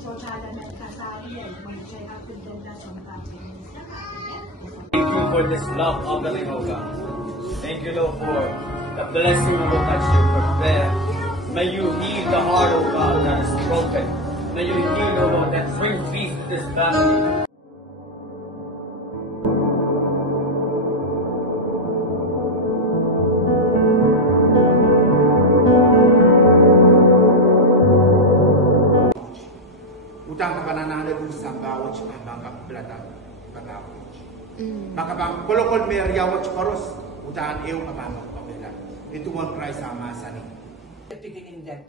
Thank you for this love of the living God. Thank you, Lord, for the blessing, O Lord, that you prepare. May you heal the heart, O God, that is broken. May you heal, O Lord, that brings peace to this family. Utang ka pananalo sa bawat bangka belata pangako. Maka bang kolokol meriawat koros utaan eu abang pabela. Itu one Christ sama sani. Beginning that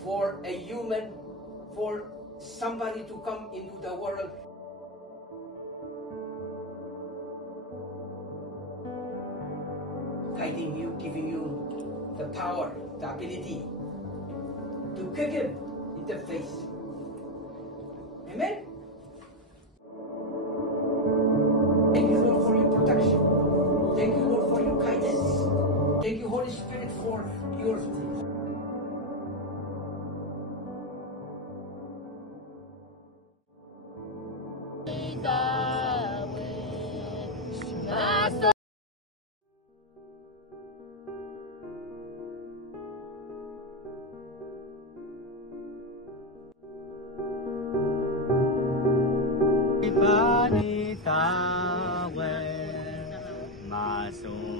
for a human, for somebody to come into the world, guiding you, giving you the power, the ability to kick him in the face. Amen? Thank you, Lord, for your protection. Thank you, Lord, for your guidance. Thank you, Holy Spirit, for your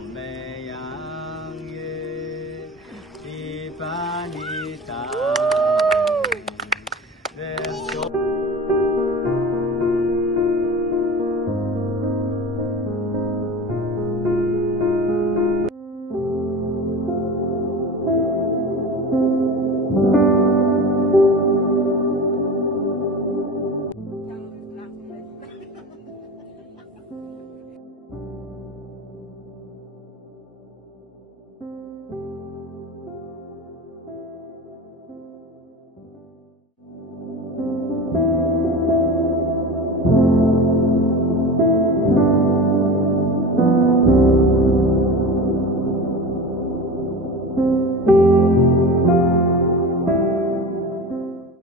Masumeyang ye,